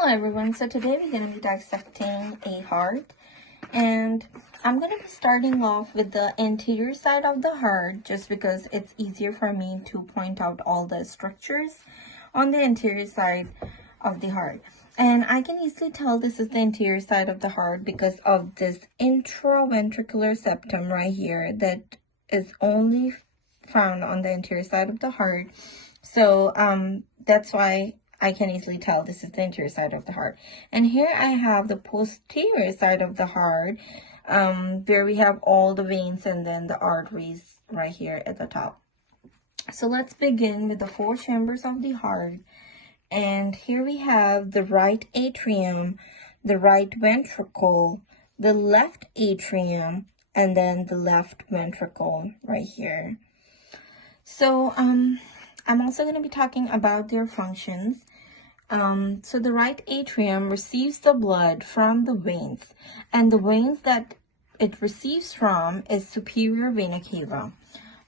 Hello everyone, so today we're going to be dissecting a heart, and I'm going to be starting off with the anterior side of the heart just because it's easier for me to point out all the structures on the anterior side of the heart. And I can easily tell this is the anterior side of the heart because of this intraventricular septum right here that is only found on the anterior side of the heart. So that's why I can easily tell this is the anterior side of the heart. And here I have the posterior side of the heart, where we have all the veins and then the arteries right here at the top. So let's begin with the four chambers of the heart. And here we have the right atrium, the right ventricle, the left atrium, and then the left ventricle right here. So I'm also going to be talking about their functions. So the right atrium receives the blood from the veins, and the veins that it receives from is superior vena cava,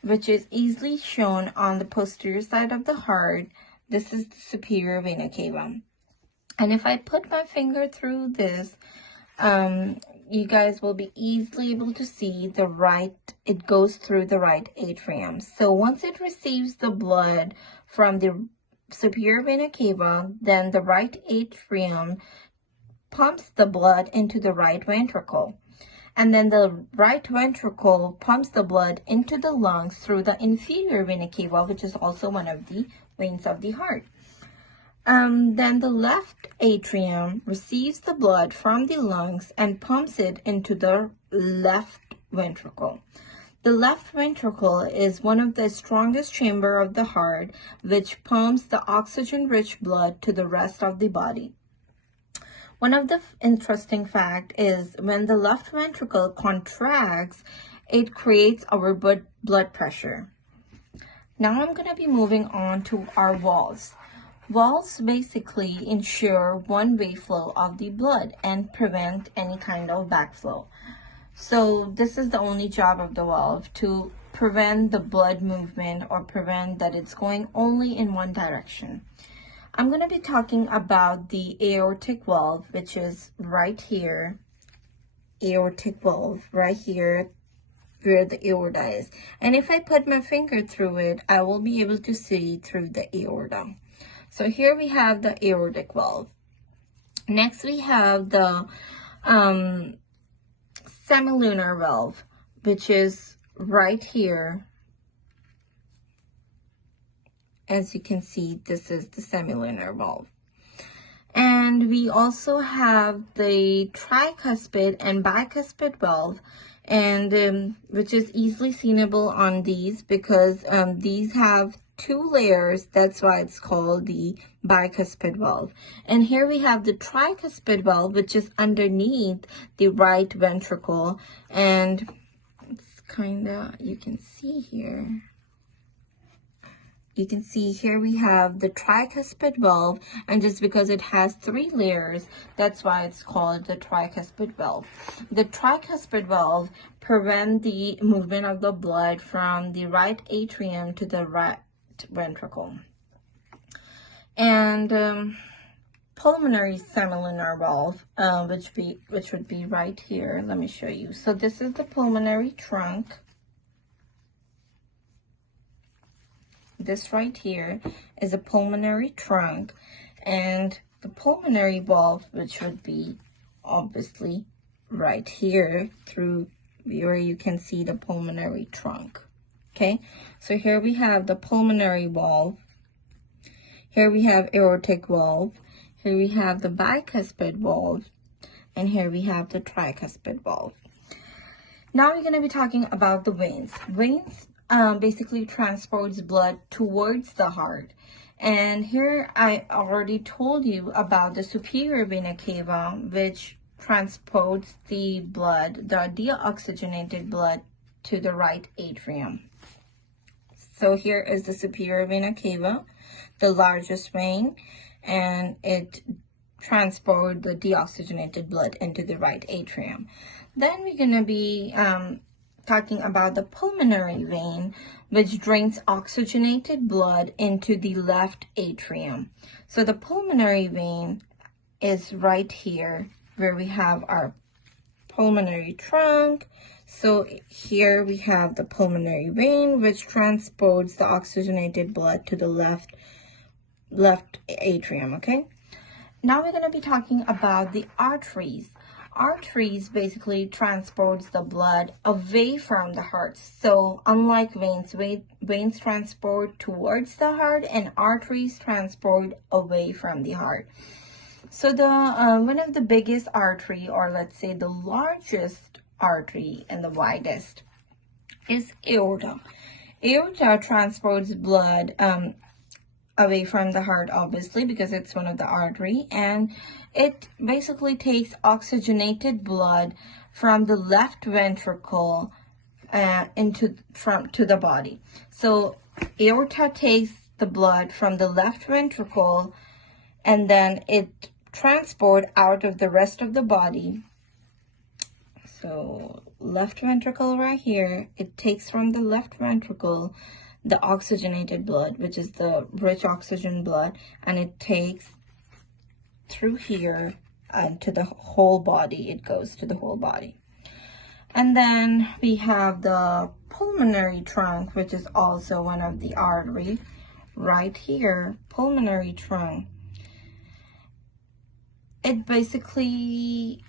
which is easily shown on the posterior side of the heart. This is the superior vena cava. And if I put my finger through this, you guys will be easily able to see it goes through the right atrium. So once it receives the blood from the superior vena cava, then the right atrium pumps the blood into the right ventricle. And then the right ventricle pumps the blood into the lungs through the inferior vena cava, which is also one of the veins of the heart. Then the left atrium receives the blood from the lungs and pumps it into the left ventricle. The left ventricle is one of the strongest chamber of the heart, which pumps the oxygen-rich blood to the rest of the body. One of the interesting fact is when the left ventricle contracts, it creates our blood pressure. Now I'm going to be moving on to our valves. Valves basically ensure one-way flow of the blood and prevent any kind of backflow. So this is the only job of the valve, to prevent the blood movement or prevent that it's going only in one direction. I'm going to be talking about the aortic valve, which is right here. Aortic valve right here where the aorta is. And if I put my finger through it, I will be able to see through the aorta. So here we have the aortic valve. Next we have the semilunar valve, which is right here. As you can see, this is the semilunar valve. And we also have the tricuspid and bicuspid valve, and which is easily seenable on these because these have two layers. That's why it's called the bicuspid valve. And here we have the tricuspid valve, which is underneath the right ventricle, and it's kind of, you can see here we have the tricuspid valve, and just because it has three layers, that's why it's called the tricuspid valve. The tricuspid valve prevents the movement of the blood from the right atrium to the right ventricle. And pulmonary semilunar valve, which would be right here. Let me show you. So this is the pulmonary trunk. This right here is a pulmonary trunk, and the pulmonary valve, which would be obviously right here through where you can see the pulmonary trunk. Okay, so here we have the pulmonary valve, here we have aortic valve, here we have the bicuspid valve, and here we have the tricuspid valve. Now we're going to be talking about the veins. Veins basically transports blood towards the heart. And here I already told you about the superior vena cava, which transports the blood, the deoxygenated blood, to the right atrium. So here is the superior vena cava, the largest vein, and it transports the deoxygenated blood into the right atrium. Then we're going to be talking about the pulmonary vein, which drains oxygenated blood into the left atrium. So the pulmonary vein is right here where we have our pulmonary trunk. So here we have the pulmonary vein, which transports the oxygenated blood to the left atrium. Okay, now we're going to be talking about the arteries. Arteries basically transports the blood away from the heart. So unlike veins, veins transport towards the heart and arteries transport away from the heart. So the one of the biggest artery, or let's say the largest artery and the widest, is aorta. Aorta transports blood away from the heart, obviously, because it's one of the artery, and it basically takes oxygenated blood from the left ventricle to the body. So aorta takes the blood from the left ventricle, and then it transport out of the rest of the body. So left ventricle right here, it takes from the left ventricle the oxygenated blood, which is the rich oxygen blood, and it takes through here to the whole body. It goes to the whole body. And then we have the pulmonary trunk, which is also one of the artery right here. Pulmonary trunk, it basically